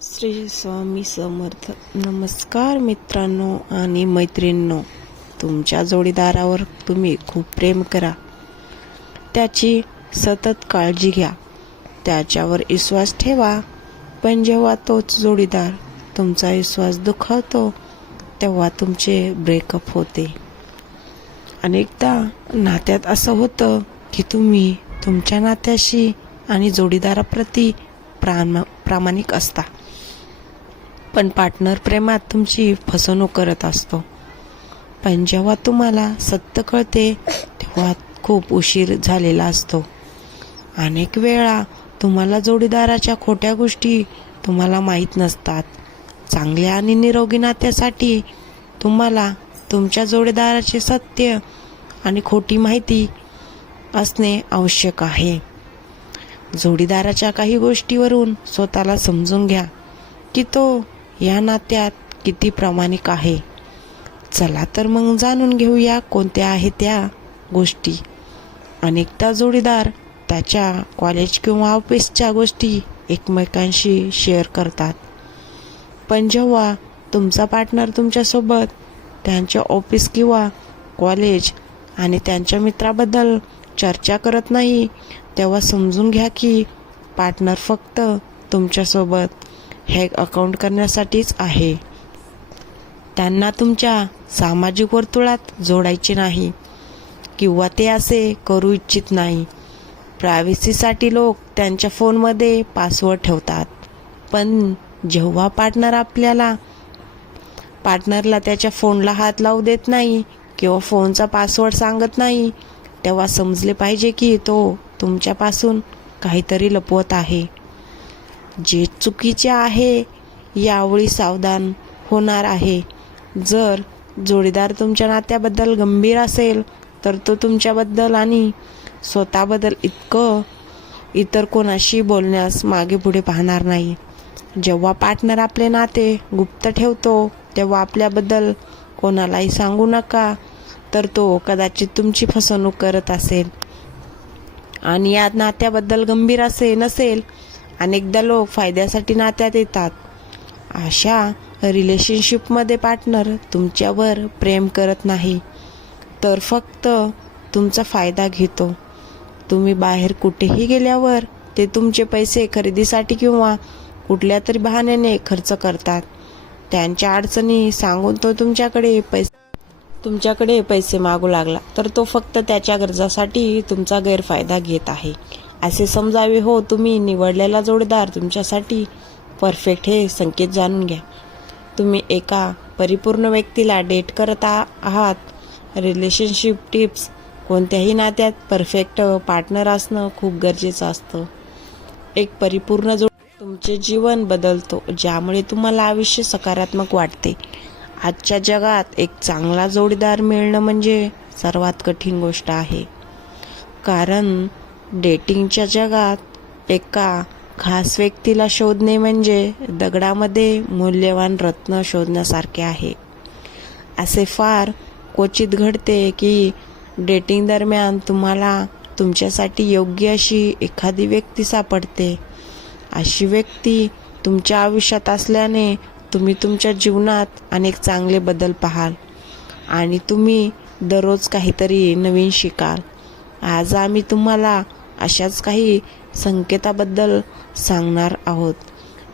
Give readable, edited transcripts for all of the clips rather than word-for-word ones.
श्री स्वामी समर्थ. नमस्कार मित्रांनो आणि मैत्रिणींनो. तुमच्या जोडीदारावर तुम्ही खूप प्रेम करा, त्याची सतत काळजी घ्या, त्याच्यावर विश्वास ठेवा. पण जेव्हा तोच जोडीदार तुमचा विश्वास दुखावतो तेव्हा तुमचे ब्रेकअप होते. अनेकदा नात्यात असं होतं की तुम्ही तुमच्या नात्याशी आणि जोडीदाराप्रती प्रामाणिक असता, पण पार्टनर प्रेमात तुमची फसवणूक करत असतो. पण जेव्हा तुम्हाला सत्य कळते तेव्हा खूप उशीर झालेला असतो. अनेक वेळा तुम्हाला जोडीदाराच्या खोट्या गोष्टी तुम्हाला माहीत नसतात. चांगल्या आणि निरोगी नात्यासाठी तुम्हाला तुमच्या जोडीदाराचे सत्य आणि खोटी माहिती असणे आवश्यक आहे. जोडीदाराच्या काही गोष्टीवरून स्वतःला समजून घ्या की तो या नात्यात किती प्रामाणिक आहे. चला तर मग जाणून घेऊया कोणत्या आहेत त्या गोष्टी. अनेकदा जोडीदार त्याच्या कॉलेज किंवा ऑफिसच्या गोष्टी एकमेकांशी शेअर करतात, पण जेव्हा तुमचा पार्टनर तुमच्यासोबत त्यांच्या ऑफिस किंवा कॉलेज आणि त्यांच्या मित्राबद्दल चर्चा करत नाही तेव्हा समजून घ्या की पार्टनर फक्त तुमच्यासोबत हॅक अकाउंट करण्यासाठीच आहे. त्यांना तुमच्या सामाजिक वर्तुळात जोडायचे नाही किंवा ते असे करू इच्छित नाही. प्रायव्हसीसाठी लोक त्यांच्या फोनमध्ये पासवर्ड ठेवतात, पण जेव्हा पार्टनरला त्याच्या फोनला हात लावू देत नाही किंवा फोनचा पासवर्ड सांगत नाही तेव्हा समजले पाहिजे की तो तुमच्यापासून काहीतरी लपवत आहे. जे चुकीचे आहे यावेळी सावधान होणार आहे. जर जोडीदार तुमच्या नात्याबद्दल गंभीर असेल तर तो तुमच्याबद्दल आणि स्वतःबद्दल इतर कोणाशी बोलण्यास मागे पुढे पाहणार नाही. जेव्हा पार्टनर आपले नाते गुप्त ठेवतो तेव्हा आपल्याबद्दल कोणालाही सांगू नका, तर तो कदाचित तुमची फसवणूक करत असेल आणि या नात्याबद्दल गंभीर नसेल. अनेकदा लोक फायद्यासाठी नात्यात येतात. अशा रिलेशनशिपमध्ये पार्टनर तुमच्यावर प्रेम करत नाही, तर फक्त तुमचा फायदा घेतो. तुम्ही बाहेर कुठेही गेल्यावर ते तुमचे पैसे खरेदीसाठी किंवा कुठल्या तरी बहाण्याने खर्च करतात. त्यांच्या अडचणी सांगून तो तुमच्याकडे पैसे मागू लागला तर तो फक्त त्याच्या गरजासाठी तुमचा गैरफायदा घेत आहे असे समजावे. हो, तुम्ही निवडलेला जोडीदार तुमच्यासाठी परफेक्ट हे संकेत जाणून घ्या. तुम्ही एका परिपूर्ण व्यक्तीला डेट करत आहात. Relationship tips. कोणत्याही नात्यात परफेक्ट पार्टनर असणं खूप गरजेचं असतं. एक परिपूर्ण तुमचे जीवन बदलतो, ज्यामुळे तुम्हाला आयुष्य सकारात्मक वाटते. आजच्या जगात एक चांगला जोडीदार मिळणं म्हणजे सर्वात कठीण गोष्ट आहे, कारण डेटिंगच्या जगात एका खास व्यक्तीला शोधणे म्हणजे दगडामध्ये मौल्यवान रत्न शोधण्यासारखे आहे. असे फार क्वचित घडते की डेटिंग दरम्यान तुम्हाला तुमच्यासाठी योग्य अशी एखादी व्यक्ती सापडते. अशी व्यक्ती तुमच्या आयुष्यात असल्याने तुम्ही तुमच्या जीवनात अनेक चांगले बदल पाहाल आणि तुम्ही दररोज काहीतरी नवीन शिकाल. आज आम्ही तुम्हाला अशाच काही संकेताबद्दल सांगणार आहोत,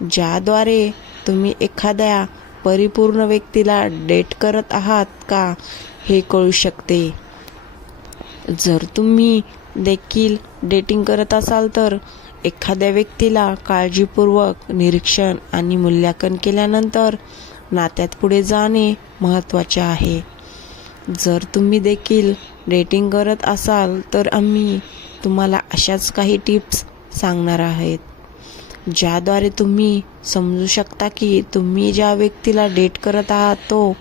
ज्याद्वारे तुम्ही एखाद्या परिपूर्ण व्यक्तीला डेट करत आहात का हे कळू शकते. जर तुम्ही देखील डेटिंग करत असाल तर एखाद्या व्यक्तीला काळजीपूर्वक निरीक्षण आणि मूल्यांकन केल्यानंतर नात्यात पुढे जाणे महत्त्वाचे आहे. जर तुम्ही देखील डेटिंग करत असाल तर आम्ही तुम्हाला अशाच काही टिप्स सांगणार आहेत, ज्याद्वारे तुम्ही समजू शकता की तुम्ही ज्या व्यक्तीला डेट करत आहात तो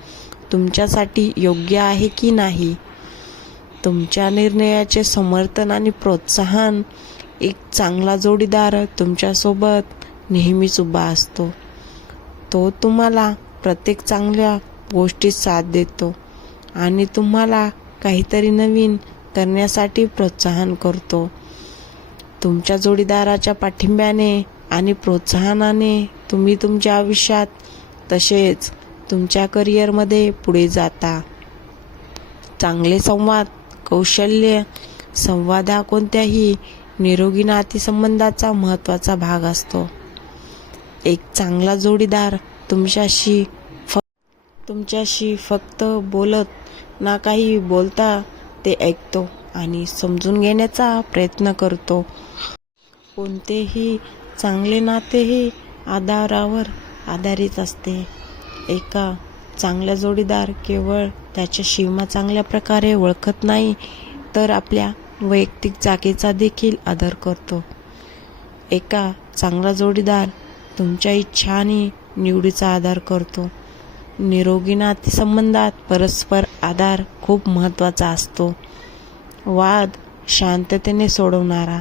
तुमच्यासाठी योग्य आहे की नाही. तुमच्या निर्णयाचे समर्थन आणि प्रोत्साहन. एक चांगला जोडीदार तुमच्यासोबत नेहमीच उभा असतो. तो तुम्हाला प्रत्येक चांगल्या गोष्टीत साथ देतो आणि तुम्हाला काहीतरी नवीन करण्यासाठी प्रोत्साहन करतो. तुमच्या जोडीदाराच्या पाठिंब्याने आणि प्रोत्साहनाने तुम्ही तुमच्या आयुष्यात तसेच तुमच्या करिअरमध्ये पुढे जाता. चांगले संवाद कौशल्य. संवाद हा कोणत्याही निरोगी नातेसंबंधाचा महत्त्वाचा भाग असतो. एक चांगला जोडीदार तुमच्याशी फक्त बोलत ना काही बोलता ते ऐकतो आणि समजून घेण्याचा प्रयत्न करतो. कोणतेही चांगले नाते हे आधारावर आधारित असते. एका चांगला जोडीदार केवळ त्याच्या सीमा चांगल्या प्रकारे ओळखत नाही तर आपल्या वैयक्तिक जागेचा देखील आदर करतो. एका चांगला जोडीदार तुमच्या इच्छा आणि निवडीचा आदर करतो. निरोगी नातेसंबंधात परस्पर आधार खूप महत्त्वाचा असतो. वाद शांततेने सोडवणारा.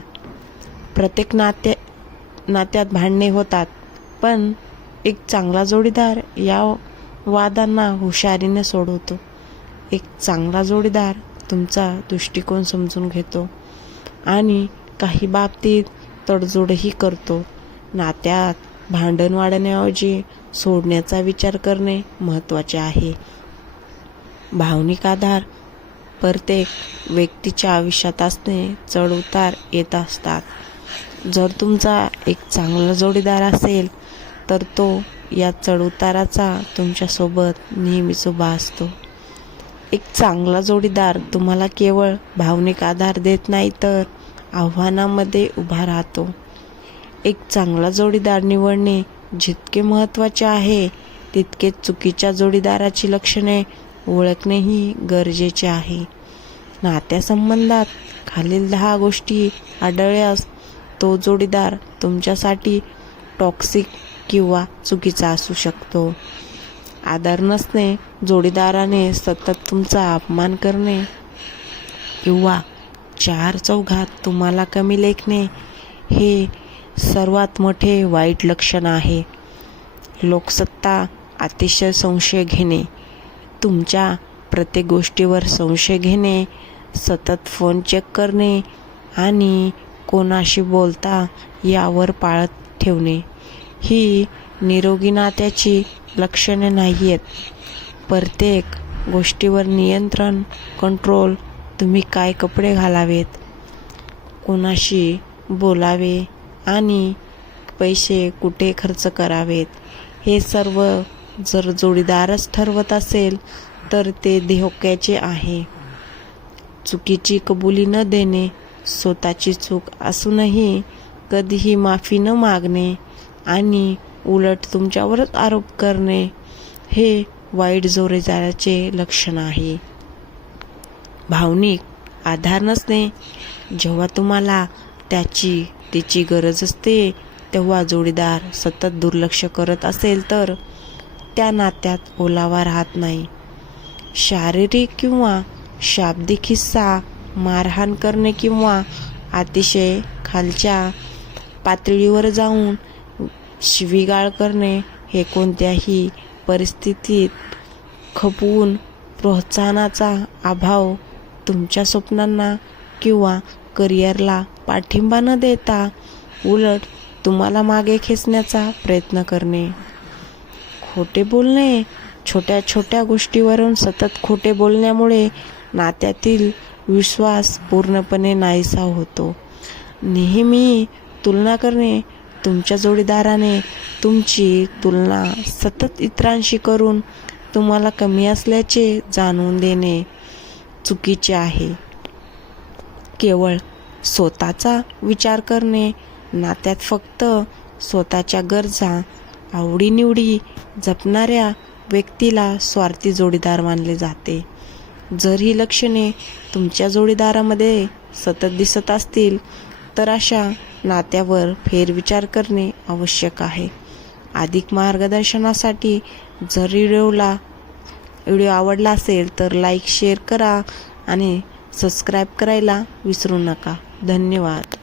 प्रत्येक नात्यात भांडणे होतात, पण एक चांगला जोडीदार या वादांना हुशारीने सोडवतो. एक चांगला जोडीदार तुमचा दृष्टिकोन समजून घेतो आणि काही बाबतीत तडजोडही करतो. नात्यात भांडण वाढण्याऐवजी सोडण्याचा विचार करणे महत्त्वाचे आहे. भावनिक आधार. प्रत्येक व्यक्तीच्या आयुष्यात असणे चढ-उतार येत असतात. जर तुमचा एक चांगला जोडीदार असेल तर तो या चढ-उताराचा तुमच्यासोबत नेहमीच उभा असतो. एक चांगला जोडीदार तुम्हाला केवळ भावनिक आधार देत नाही तर आव्हानांमध्ये उभा राहतो. एक चांगला जोडीदार निवडणे जितके महत्त्वाचे आहे तितकेच चुकीच्या जोडीदाराची लक्षणे ओळखणेही गरजेचे आहे. नात्यासंबंधात खालील 10 गोष्टी आढळल्यास तो जोडीदार तुमच्यासाठी टॉक्सिक किंवा चुकीचा असू शकतो. आदर नसणे. जोडीदाराने सतत तुमचा अपमान करणे किंवा 4 चौघात तुम्हाला कमी लेखणे हे सर्वात मोठे वाईट लक्षण आहे. लोकसत्ता. अतिशय संशय घेणे. तुमच्या प्रत्येक गोष्टीवर संशय घेणे, सतत फोन चेक करणे आणि कोणाशी बोलता यावर पाळत ठेवणे ही निरोगी नात्याची लक्षणे नाही आहेत. प्रत्येक गोष्टीवर नियंत्रण, कंट्रोल. तुम्ही काय कपडे घालावेत, कोणाशी बोलावे आणि पैसे कुठे खर्च करावेत हे सर्व जर जोडीदारच ठरवत असेल तर ते धोक्याचे आहे. चुकीची कबुली न देणे. स्वतःची चूक असूनही कधीही माफी न मागणे आणि उलट तुमच्यावरच आरोप करणे हे वाईट जोडीदाराचे लक्षण आहे. भावनिक आधार नसणे. जेव्हा तुम्हाला तिची गरज असते तेव्हा जोडीदार सतत दुर्लक्ष करत असेल तर त्या नात्यात ओलावा राहत नाही. शारीरिक किंवा शाब्दिक हिंसा, मारहाण करणे किंवा अतिशय खालच्या पातळीवर जाऊन शिवीगाळ करणे हे कोणत्याही परिस्थितीत खपवून प्रोत्साहनाचा अभाव, तुमच्या स्वप्नांना किंवा करिअरला पाठिंबा न देता उलट तुम्हाला मागे खेचण्याचा प्रयत्न करणे. खोटे बोलणे. छोट्या छोट्या गोष्टीवरून सतत खोटे बोलण्यामुळे नात्यातील विश्वास पूर्णपणे नाहीसा होतो. नेहमी तुलना करणे. तुमच्या जोडीदाराने तुमची तुलना सतत इतरांशी करून तुम्हाला कमी असल्याचे जाणवून देणे चुकीचे आहे. केवळ स्वतःचा विचार करणे. नात्यात फक्त स्वतःच्या गरजा, आवडीनिवडी जपणाऱ्या व्यक्तीला स्वार्थी जोडीदार मानले जाते. जर ही लक्षणे तुमच्या जोडीदारामध्ये सतत दिसत असतील तर अशा नात्यावर फेरविचार करणे आवश्यक आहे. अधिक मार्गदर्शनासाठी जर व्हिडिओ आवडला असेल तर लाईक, शेअर करा आणि सबस्क्राईब करायला विसरू नका. धन्यवाद.